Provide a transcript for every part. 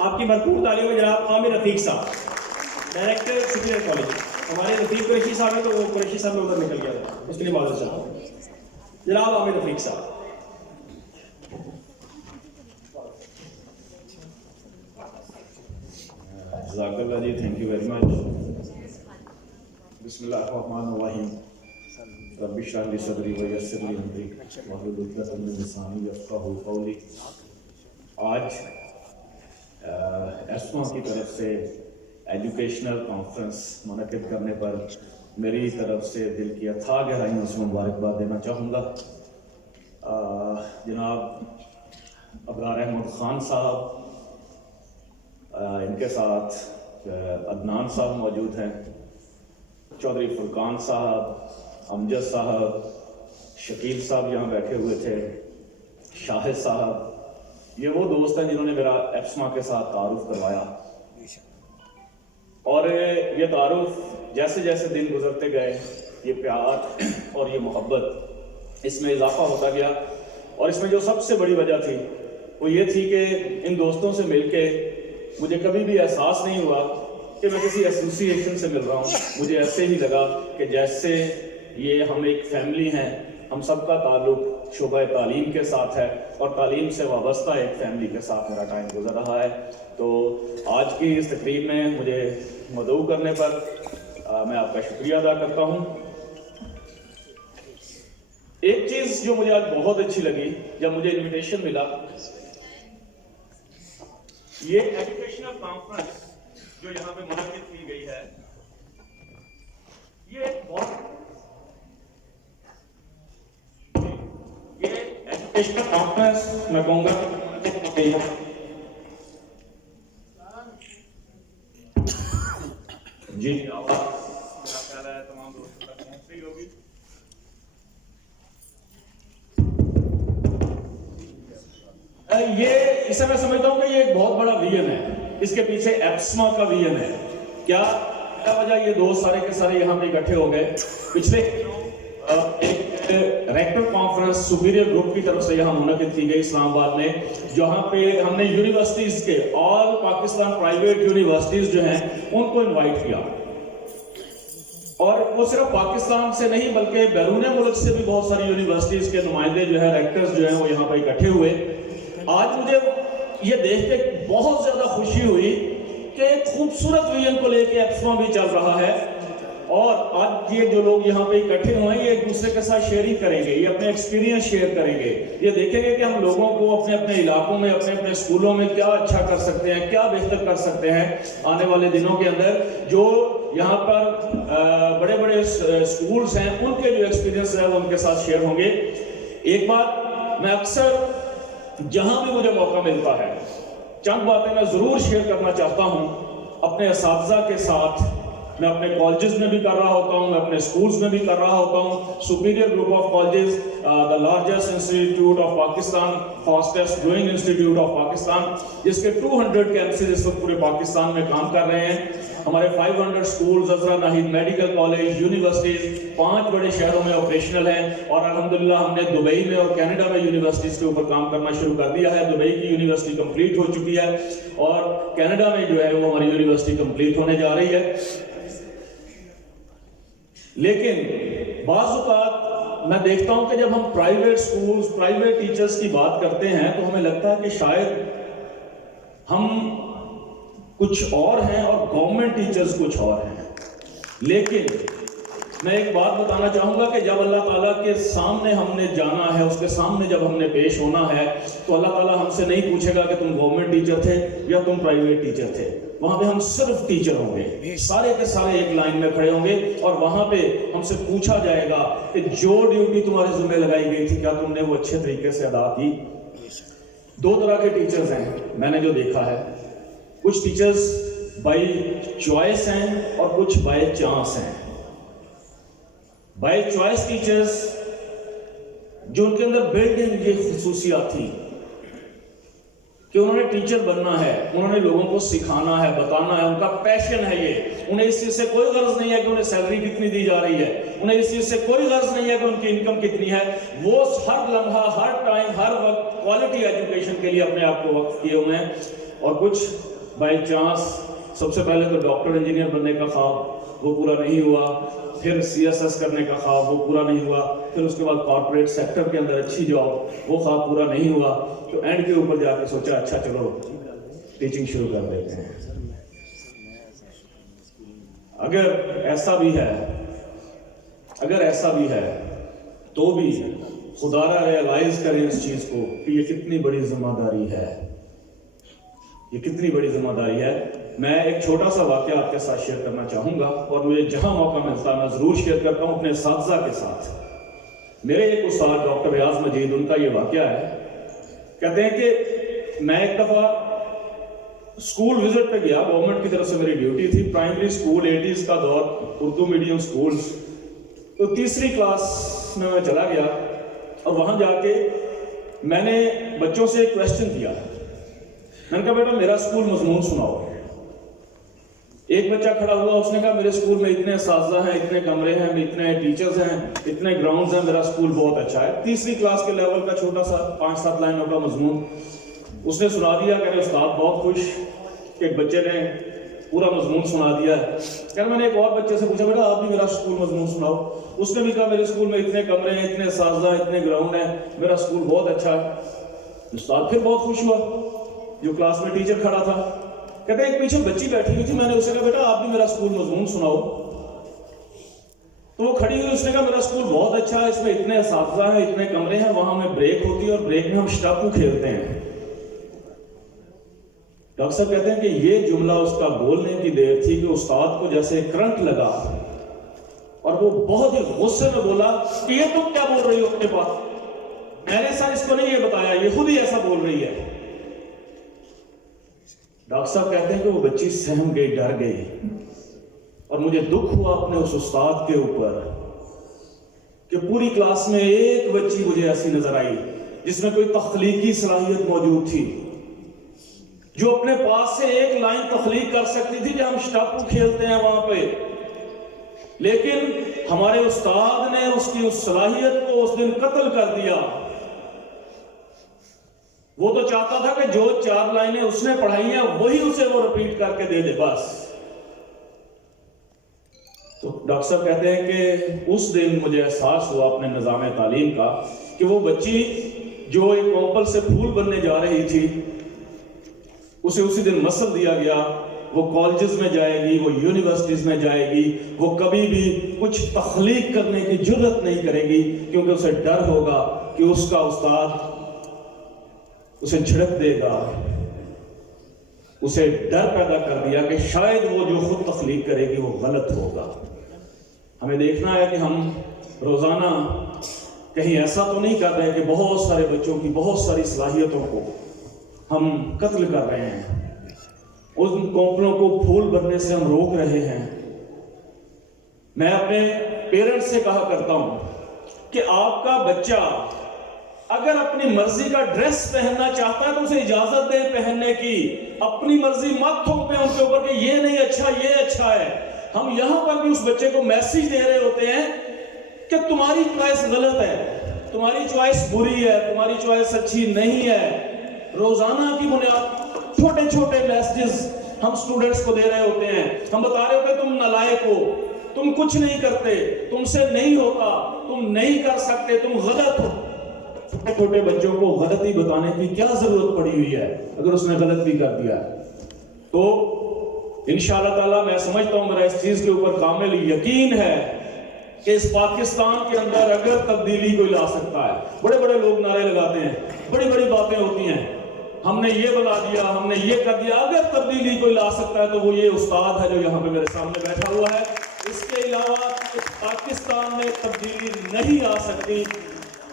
آپ کی بھرپور تعلیم میں جناب عامر رفیق صاحب، ڈائریکٹر سپیریئر کالج. ہمارے رفیق قریشی صاحب ہیں تو وہ قریشی صاحب میں ادھر نکل گیا تھا، اس کے لیے معذرت چاہتا ہوں. جناب عامر رفیق صاحب. جزاک اللہ جی، تھینک یو ویری مچ. بسم اللہ الرحمن الرحیم. رب اشرح لی صدری ویسر لی امری واحلل عقدۃ من لسانی یفقہوا قولی. آج ایسما کی طرف سے ایجوکیشنل کانفرنس منعقد کرنے پر میری طرف سے دل کی اتھاہ گہرائیوں سے مبارکباد دینا چاہوں گا. جناب ابرار احمد خان صاحب، ان کے ساتھ عدنان صاحب موجود ہیں، چودھری فرقان صاحب، امجد صاحب، شکیل صاحب یہاں بیٹھے ہوئے تھے، شاہد صاحب. یہ وہ دوست ہیں جنہوں نے میرا ایپسما کے ساتھ تعارف کروایا، اور یہ تعارف جیسے جیسے دن گزرتے گئے یہ پیار اور یہ محبت اس میں اضافہ ہوتا گیا. اور اس میں جو سب سے بڑی وجہ تھی وہ یہ تھی کہ ان دوستوں سے مل کے مجھے کبھی بھی احساس نہیں ہوا کہ میں کسی ایسوسی ایشن سے مل رہا ہوں. مجھے ایسے ہی لگا کہ جیسے یہ ہم ایک فیملی ہیں، ہم سب کا تعلق شعبہ تعلیم کے ساتھ ہے اور تعلیم سے وابستہ ایک فیملی کے ساتھ میرا ٹائم گزر رہا ہے. تو آج کی اس تقریب میں مجھے مدعو کرنے پر میں آپ کا شکریہ ادا کرتا ہوں. ایک چیز جو مجھے آج بہت اچھی لگی جب مجھے انویٹیشن ملا، یہ ایجوکیشنل کانفرنس جو یہاں پہ منعقد کی گئی ہے، یہ ایجوکیشنل کانفرنس میں کہوں گا جی آواز تمام دوستوں تک پہنچ رہی ہوگی. یہ اسے میں سمجھتا ہوں کہ یہ ایک بہت بڑا ویژن ہے، اس کے پیچھے ایپسما کا ویژن ہے. کیا وجہ یہ دوست سارے کے سارے یہاں پہ اکٹھے ہو گئے؟ پچھلے ایک ریکٹر کانفرنس سپیریئر گروپ کی طرف سے یہاں منعقد کی گئی اسلام آباد میں، جہاں پہ ہم نے یونیورسٹیز کے آل پاکستان پرائیویٹ یونیورسٹیز جو ہیں ان کو انوائٹ کیا، اور وہ صرف پاکستان سے نہیں بلکہ بیرون ملک سے بھی بہت ساری یونیورسٹیز کے نمائندے جو ہیں، ریکٹرز جو ہیں، وہ یہاں پہ اکٹھے ہوئے. آج مجھے یہ دیکھ کے بہت زیادہ خوشی ہوئی کہ ایک خوبصورت ویژن کو لے کے ایپسما بھی چل رہا ہے، اور آج یہ جو لوگ یہاں پہ اکٹھے ہوئے ہیں یہ ایک دوسرے کے ساتھ شیئرنگ کریں گے، یہ اپنے ایکسپیرینس شیئر کریں گے، یہ دیکھیں گے کہ ہم لوگوں کو اپنے اپنے علاقوں میں اپنے اپنے اسکولوں میں کیا اچھا کر سکتے ہیں، کیا بہتر کر سکتے ہیں آنے والے دنوں کے اندر. جو یہاں پر بڑے بڑے اسکولز ہیں ان کے جو ایکسپیرینس ہے وہ ان کے ساتھ شیئر ہوں گے. ایک بات میں اکثر جہاں بھی مجھے موقع ملتا ہے چند باتیں میں ضرور شیئر کرنا چاہتا ہوں اپنے اساتذہ کے ساتھ. میں اپنے کالجز میں بھی کر رہا ہوتا ہوں، میں اپنے سکولز میں بھی کر رہا ہوتا ہوں. Superior group of colleges, the largest institute of Pakistan, fastest growing institute of Pakistan, جس کے 200 کیمپسز اس وقت پورے پاکستان میں کام کر رہے ہیں. ہمارے 500 schools, Azra Naheed medical college, universities 5 بڑے شہروں میں آپریشنل ہیں، اور الحمدللہ ہم نے دبئی میں اور کینیڈا میں یونیورسٹیز کے اوپر کام کرنا شروع کر دیا ہے. دبئی کی یونیورسٹی کمپلیٹ ہو چکی ہے اور کینیڈا میں جو ہے وہ ہماری یونیورسٹی کمپلیٹ ہونے جا رہی ہے. لیکن بعض اوقات میں دیکھتا ہوں کہ جب ہم پرائیویٹ سکولز، پرائیویٹ ٹیچرز کی بات کرتے ہیں تو ہمیں لگتا ہے کہ شاید ہم کچھ اور ہیں اور گورنمنٹ ٹیچرز کچھ اور ہیں. لیکن میں ایک بات بتانا چاہوں گا کہ جب اللہ تعالیٰ کے سامنے ہم نے جانا ہے، اس کے سامنے جب ہم نے پیش ہونا ہے تو اللہ تعالیٰ ہم سے نہیں پوچھے گا کہ تم گورنمنٹ ٹیچر تھے یا تم پرائیویٹ ٹیچر تھے. وہاں پہ ہم صرف ٹیچر ہوں گے، سارے کے سارے ایک لائن میں کھڑے ہوں گے، اور وہاں پہ ہم سے پوچھا جائے گا کہ جو ڈیوٹی تمہارے ذمہ لگائی گئی تھی کیا تم نے وہ اچھے طریقے سے ادا کی. 2 طرح کے ٹیچرز ہیں میں نے جو دیکھا ہے. کچھ ٹیچرز بائی چوائس ہیں اور کچھ بائی چانس ہیں. بائی چوائس ٹیچرز جو ان کے اندر بلڈ ان یہ خصوصیات تھی کہ انہوں نے ٹیچر بننا ہے، انہوں نے لوگوں کو سکھانا ہے، بتانا ہے، ان کا پیشن ہے یہ. انہیں اس چیز سے کوئی غرض نہیں ہے کہ انہیں سیلری کتنی دی جا رہی ہے، انہیں اس چیز سے کوئی غرض نہیں ہے کہ ان کی انکم کتنی ہے. وہ ہر لمحہ، ہر ٹائم، ہر وقت کوالٹی ایجوکیشن کے لیے اپنے آپ کو وقف کیے ہوئے ہیں. اور کچھ बाई चांस सबसे पहले तो डॉक्टर इंजीनियर बनने का ख्वाब वो पूरा नहीं हुआ, फिर CSS करने का ख्वाब वो पूरा नहीं हुआ, फिर उसके बाद कॉर्पोरेट सेक्टर के अंदर अच्छी जॉब वो ख्वाब पूरा नहीं हुआ, तो एंड के ऊपर जाके सोचा अच्छा चलो टीचिंग शुरू कर देते हैं। अगर ऐसा भी है तो भी खुदारा रियलाइज करें इस चीज को कि ये कितनी बड़ी जिम्मेदारी है, ये कितनी बड़ी जिम्मेदारी है। मैं एक छोटा सा वाकया आपके साथ शेयर करना चाहूंगा और मुझे जहां मौका मिलता है मैं जरूर शेयर करता हूं अपने साथी के साथ। मेरे एक उस्ताद डॉक्टर रियाज मजीद, उनका ये वाकया है, कहते हैं कि मैं एक दफा स्कूल विजिट पे गया, गवर्नमेंट की तरफ से मेरी ड्यूटी थी, प्राइमरी स्कूल 80s का दौर, उर्दू मीडियम स्कूल्स, तो तीसरी क्लास में मैं चला गया और वहां जाके मैंने बच्चों से एक क्वेश्चन किया। मैंने कहा बेटा मेरा स्कूल मजमून सुनाओ। एक बच्चा खड़ा हुआ, उसने कहा मेरे स्कूल में इतने साजा हैं, इतने कमरे हैं, इतने टीचर्स हैं, इतने ग्राउंड्स हैं, मेरा स्कूल बहुत अच्छा है। तीसरी क्लास के लेवल का छोटा सा 5-7 लाइनों का मजमून उसने सुना दिया। कह रहे उस्ताद बहुत खुश कि एक बच्चे ने पूरा मजमून सुना दिया है। कह मैंने एक और बच्चे से पूछा बेटा आप भी मेरा स्कूल मजमून सुनाओ। उसने भी कहा मेरे स्कूल में इतने कमरे हैं, इतने साजा, इतने ग्राउंड हैं, मेरा स्कूल बहुत अच्छा है। उस्ताद फिर बहुत खुश हुआ, जो क्लास में टीचर खड़ा था। कहते एक पीछे बच्ची बैठी हुई थी, मैंने उसे कहा बेटा आप भी मेरा स्कूल मजमून सुनाओ। तो वो खड़ी हुई, उसने कहा मेरा स्कूल बहुत अच्छा है, इसमें इतने असातिज़ा हैं, इतने कमरे हैं, वहां में ब्रेक होती है और ब्रेक में हम स्टापू खेलते हैं। डॉक्टर साहब कहते हैं कि ये जुमला उसका बोलने की देर थी कि उस्ताद को जैसे करंट लगा और वो बहुत ही गुस्से में बोला कि ये तुम क्या बोल रही हो अपने पास, मैंने सर इसको नहीं ये बताया, ये खुद ही ऐसा बोल रही है। डॉक्टर साहब कहते हैं कि वो बच्ची सहम गई, डर गई और मुझे दुख हुआ अपने उस उस्ताद के ऊपर कि पूरी क्लास में एक बच्ची मुझे ऐसी नजर आई जिसमें कोई तख्लीकी सलाहियत मौजूद थी, जो अपने पास से एक लाइन तख्लीक कर सकती थी कि हम स्टापू खेलते हैं वहां पे। लेकिन हमारे उस्ताद ने उसकी उस सलाहियत को उस दिन कत्ल कर दिया। वो तो चाहता था कि जो 4 लाइनें उसने पढ़ाई हैं वही उसे वो रिपीट करके दे दे बस। तो डॉक्टर साहब कहते हैं कि उस दिन मुझे एहसास हुआ अपने निज़ाम तालीम का कि वो बच्ची जो एक कॉम्पल से फूल बनने जा रही थी, उसे उसी दिन मसल दिया गया, वो कॉलेजेस में जाएगी, वो यूनिवर्सिटीज में जाएगी, वो कभी भी कुछ तख्लीक करने की जुर्रत नहीं करेगी क्योंकि उसे डर होगा कि उसका उस्ताद उसे झिड़क देगा। उसे डर पैदा कर दिया कि शायद वो जो खुद तख्लीक करेगी वो गलत होगा। हमें देखना है कि हम रोजाना कहीं ऐसा तो नहीं कर रहे कि बहुत सारे बच्चों की बहुत सारी सलाहियतों को हम कत्ल कर रहे हैं, उन कॉम्पलों को फूल बनने से हम रोक रहे हैं। मैं अपने पेरेंट्स से कहा करता हूं कि आपका बच्चा अगर अपनी मर्जी का ड्रेस पहनना चाहता है तो उसे इजाजत दें पहनने की, अपनी मर्जी मत थोपें उनके ऊपर कि ये नहीं अच्छा ये अच्छा है। हम यहां पर भी उस बच्चे को मैसेज दे रहे होते हैं कि तुम्हारी चॉइस गलत है, तुम्हारी चॉइस बुरी है, तुम्हारी चॉइस अच्छी नहीं है। रोजाना की बुनियाद छोटे छोटे मैसेजेस हम स्टूडेंट्स को दे रहे होते हैं। हम बता रहे होते हैं तुम नालायक हो, तुम कुछ नहीं करते, तुमसे नहीं होता, तुम नहीं कर सकते, तुम गलत हो। छोटे छोटे बच्चों को गलती बताने की क्या जरूरत पड़ी हुई है अगर उसने गलत भी कर दिया तो इंशाअल्लाह ताला मैं समझता हूं, मेरा इस चीज के ऊपर कामिल यकीन है कि इस पाकिस्तान के अंदर अगर तब्दीली कोई ला सकता है। बड़े बड़े लोग नारे लगाते हैं, बड़ी बड़ी बातें होती हैं, हमने ये बना दिया, हमने ये कर दिया। अगर तब्दीली कोई ला सकता है तो वो ये उस्ताद है जो यहाँ पे मेरे सामने बैठा हुआ है। इसके अलावा इस पाकिस्तान में तब्दीली नहीं आ सकती।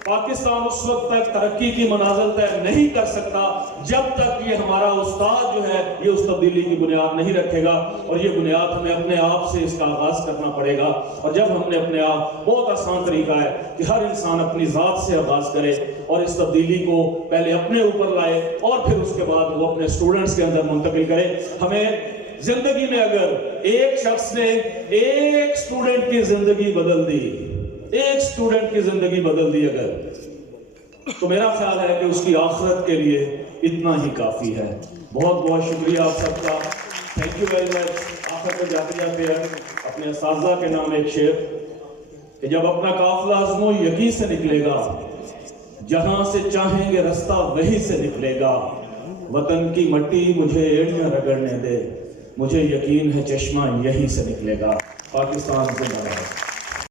पाकिस्तान उस वक्त तक तरक्की की मनाजिल तय नहीं कर सकता जब तक ये हमारा उस्ताद जो है ये उस तब्दीली की बुनियाद नहीं रखेगा। और ये बुनियाद हमें अपने आप से इसका आगाज करना पड़ेगा। और जब हमने अपने आप, बहुत आसान तरीका है कि हर इंसान अपनी जात से आगाज करे और इस तब्दीली को पहले अपने ऊपर लाए और फिर उसके बाद वो अपने स्टूडेंट्स के अंदर मुंतकिल करे। हमें जिंदगी में अगर एक शख्स ने एक स्टूडेंट की जिंदगी बदल दी, एक स्टूडेंट की जिंदगी बदल दी, अगर تو میرا خیال ہے کہ اس کی آخرت کے لیے اتنا ہی کافی ہے. بہت بہت شکریہ آپ سب کا. Thank you very much. آخر میں جاتے جاتے اپنے اساتذہ کے نام ایک شعر کہ جب اپنا قافلہ عزم و یقین سے نکلے گا، جہاں سے چاہیں گے رستہ وہی سے نکلے گا. وطن کی مٹی مجھے ایڑیاں رگڑنے دے، مجھے یقین ہے چشمہ یہی سے نکلے گا. پاکستان زندہ باد.